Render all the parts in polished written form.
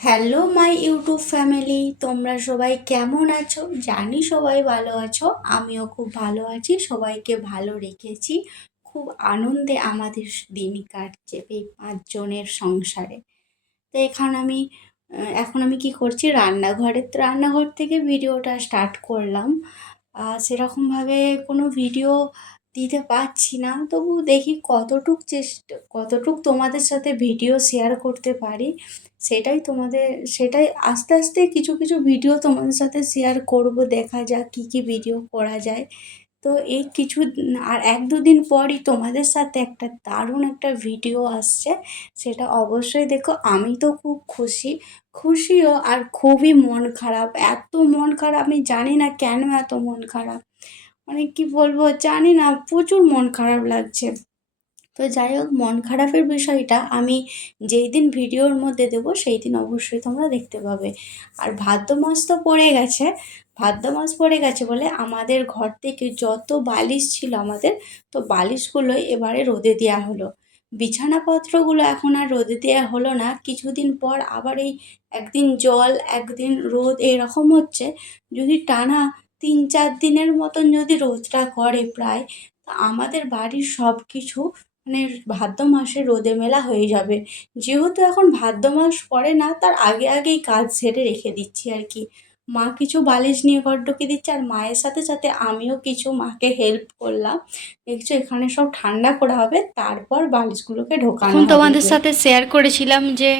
Hello my YouTube family, তোমরা সবাই কেমন আছো? জানি সবাই ভালো আছো, আমিও খুব ভালো আছি। সবাইকে ভালো রেখেছি। খুব আনন্দে আমাদের দিন কাটছে এই 5 জনের সংসারে। তো এখন আমি কি করছি, রান্নাঘর থেকে ভিডিওটা স্টার্ট করলাম। সেরকমভাবে কোনো ভিডিও দিতে পারছি না, তবু দেখি কতটুক তোমাদের সাথে ভিডিও শেয়ার করতে পারি। সেটাই আস্তে আস্তে কিছু কিছু ভিডিও তোমাদের সাথে শেয়ার করব, দেখা যাক কী কী ভিডিও করা যায়। তো এই কিছু আর 1-2 দিন পরই তোমাদের সাথে একটা দারুণ একটা ভিডিও আসছে, সেটা অবশ্যই দেখো। আমি তো খুব খুশিও আর খুবই মন খারাপ। এত মন খারাপ, আমি জানি না কেন এত মন খারাপ। মানে কি বলবো জানি না, প্রচুর মন খারাপ লাগছে। তো যাই হোক, মন খারাপের বিষয়টা আমি যেই দিন ভিডিওর মধ্যে দেবো সেই দিন অবশ্যই তোমরা দেখতে পাবে। আর ভাদ্র মাস পড়ে গেছে বলে আমাদের ঘর থেকে যত বালিশ ছিল আমাদের, তো বালিশগুলো এবারে রোদে দেওয়া হলো। বিছানাপত্রগুলো এখন আর রোদে দেওয়া হলো না। কিছুদিন পর আবার এই একদিন জল একদিন রোদ এরকম হচ্ছে। যদি টানা 3-4 দিনের মতন যদি রোদটা করে প্রায়, তা আমাদের বাড়ির সব কিছু মানে ভাদ্র মাসে রোদে মেলা হয়ে যাবে। যেহেতু এখন ভাদ্র মাস পড়ে না, তার আগেই কাজ সেরে রেখে দিচ্ছি আর কি। মা কিছু বালিশ নিয়ে ঘর ঢুকিয়ে দিচ্ছে, আর মায়ের সাথে সাথে আমিও কিছু মাকে হেল্প করলাম। দেখছো এখানে সব ঠান্ডা করা হবে, তারপর বালিশগুলোকে ঢোকানো এখন হবে। তোমাদের সাথে শেয়ার করেছিলাম যে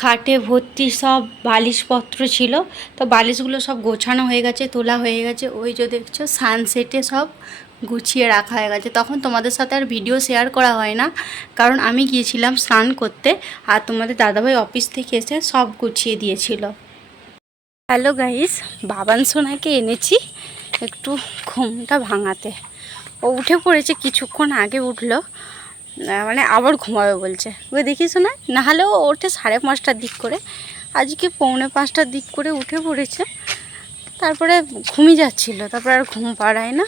খাটে ভর্তি সব বালিশপত্র ছিল। তো বালিশগুলো সব গোছানো হয়ে গেছে, তোলা হয়ে গেছে। ওই যে দেখছো সানসেটে সব গুছিয়ে রাখা হয়ে গেছে। তখন তোমাদের সাথে আর ভিডিও শেয়ার করা হয় না, কারণ আমি গিয়েছিলাম স্নান করতে, আর তোমাদের দাদাভাই অফিস থেকে এসে সব গুছিয়ে দিয়েছিল। হ্যালো গাইস, বাবান সোনাকে এনেছি একটু ঘুমটা ভাঙাতে। ও উঠে পড়েছে, কিছুক্ষণ আগে উঠলো। মানে আবার ঘুমাবে বলছে। ওই দেখিস না, নাহলেও ওঠে 5:30টার দিক করে। আজকে 4:45টার দিক করে উঠে পড়েছে। তারপরে ঘুমিয়ে যাচ্ছিল, তারপরে আর ঘুম পাড়ায় না।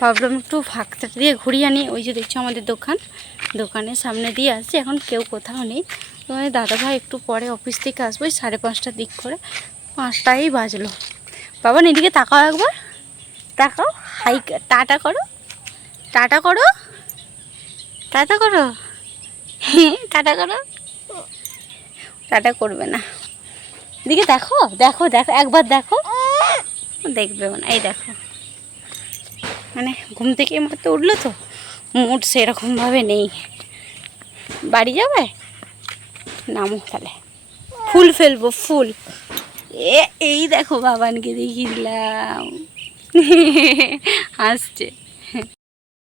ভাবলাম একটু ফাঁকটা দিয়ে ঘুরিয়ে আনি। ওই যে দেখছো আমাদের দোকানের সামনে দিয়ে আসছি, এখন কেউ কোথাও নেই। তোমার দাদাভাই একটু পরে অফিস থেকে আসবো, 5:30টার দিক করে। 5টাই বাজলো। বাবা এদিকে তাকাও একবার, তাকাও, হাই টাটা করো, টাটা করো, টাটা করো, টাটা করো। টাটা করবে না, দিকে দেখো দেখো দেখো, একবার দেখো, দেখবে না। এই দেখো, মানে ঘুম থেকে মাত্র উঠলো তো, মুড সেরকমভাবে নেই। বাড়ি যাবে, নামো তাহলে, ফুল ফেলবো ফুল। এই দেখো বাবানকে দেখিয়ে দিলাম, হাসছে।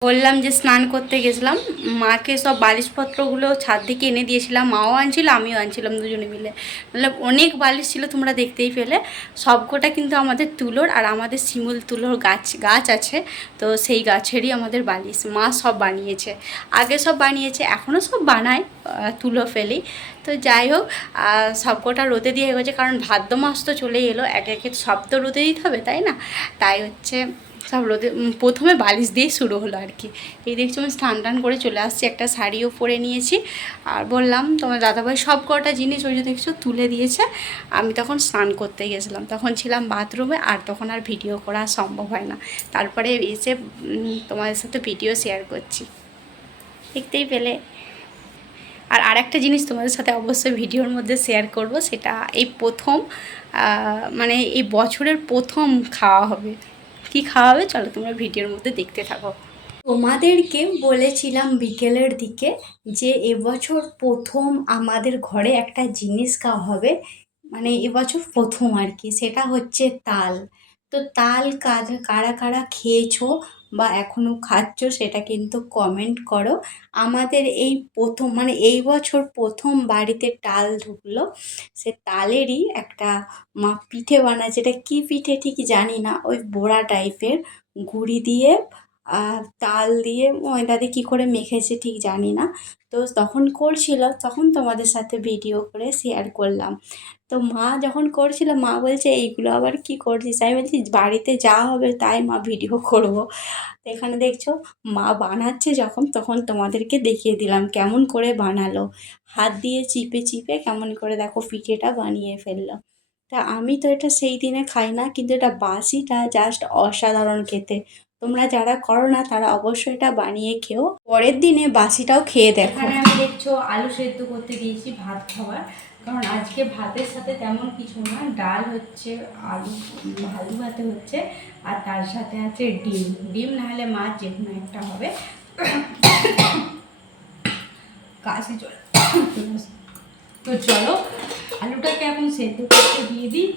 বললাম যে স্নান করতে গেছিলাম, মাকে সব বালিশপত্রগুলো ছাদ থেকে এনে দিয়েছিলাম। মাও আনছিল, আমিও আনছিলাম, দুজনে মিলে। মানে অনেক বালিশ ছিল, তোমরা দেখতেই পেলে। সবকটা কিন্তু আমাদের তুলোর, আর আমাদের শিমুল তুলোর গাছ আছে, তো সেই গাছেরই আমাদের বালিশ। মা সব বানিয়েছে, আগে সব বানিয়েছে, এখনও সব বানায়, তুলো ফেলেই। তো যাই হোক, সবকটা রোদে দিয়ে হয়ে গেছে, কারণ ভাদ্র মাস তো চলেই এলো, একে একে সব তো রোদে দিতে হবে, তাই না? তাই হচ্ছে সব রোদে, প্রথমে বালিশ দিয়েই শুরু হলো আর কি। এই দেখছি আমি স্নান টান করে চলে আসছি, একটা শাড়িও পরে নিয়েছি। আর বললাম তোমার দাদাভাই সব কটা জিনিস ওই যে দেখছো তুলে দিয়েছে। আমি তখন স্নান করতে গেছিলাম, তখন ছিলাম বাথরুমে, আর তখন আর ভিডিও করা সম্ভব হয় না। তারপরে এসে তোমাদের সাথে ভিডিও শেয়ার করছি, দেখতেই পেলে। আর আরেকটা জিনিস তোমাদের সাথে অবশ্যই ভিডিওর মধ্যে শেয়ার করব, সেটা এই প্রথম, মানে এই বছরের প্রথম খাওয়া হবে। কি খাওয়া হবে চলো তোমরা ভিডিওর মধ্যে দেখতে থাকো। তোমাদেরকে বলেছিলাম বিকেলের দিকে যে এবছর প্রথম আমাদের ঘরে একটা জিনিস খাওয়া হবে, মানে এবছর প্রথম আর কি, সেটা হচ্ছে তাল। তো তাল কারা কারা খেয়েছো বা এখনো খাচ্ছ সেটা কিন্তু কমেন্ট করো। আমাদের এই প্রথম, মানে এই বছর প্রথম বাড়িতে তাল ঢুকলো। সে তালেরই একটা মা পিঠে বানাচ্ছে, এটা কি পিঠে ঠিক জানি না, ওই বড়া টাইপের, গুড়ি দিয়ে তাল দিয়ে ময়দা দিয়ে কী করে মেখেছে ঠিক জানি না। তো তখন করছিল, তখন তোমাদের সাথে ভিডিও করে শেয়ার করলাম। তো মা যখন করছিল মা বলছে এইগুলো আবার কী করছিস? আমি বলছি বাড়িতে যা হবে তাই মা ভিডিও করব। তো এখানে দেখছো মা বানাচ্ছে যখন, তখন তোমাদেরকে দেখিয়ে দিলাম কেমন করে বানালো। হাত দিয়ে চিপে চিপে কেমন করে দেখো পিঠেটা বানিয়ে ফেললো। তা আমি তো এটা সেই দিনে খাই না, কিন্তু এটা বাসিটা জাস্ট অসাধারণ খেতে। তোমরা যারা করো না তারা অবশ্যই এটা বানিয়ে খেও, পরের দিনে বাসিটাও খেয়ে দেখো। এখানে আমি দেখছো আলু সেদ্ধ করতে দিয়েছি ভাত খাবার, কারণ আজকে ভাতের সাথে তেমন কিছু না, ডাল হচ্ছে, আলু ভাতে হচ্ছে, আর তার সাথে আছে ডিম। ডিম না হলে মাছ যে কোনো একটা হবে। কাশি চলে। তো চলো আলুটাকে এখন সেদ্ধ করতে দিয়ে দিই।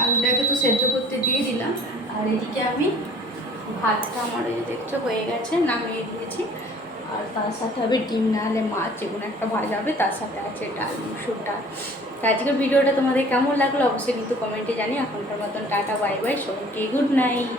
আলুটাকে তো সেদ্ধ করতে দিয়ে দিলাম, আর এদিকে আমি ভাতটা আমার এই দেখছো হয়ে গেছে, নামিয়ে দিয়েছি। আর তার সাথে হবে ডিম না হলে মাছ, যে কোনো একটা ভাজা হবে, তার সাথে আছে ডাল, মুসুর ডাল। তো আজকের ভিডিওটা তোমাদের কেমন লাগলো অবশ্যই কিন্তু কমেন্টে জানি। এখনকার মতন টাটা, বাই বাই, সবাইকে গুড নাইট।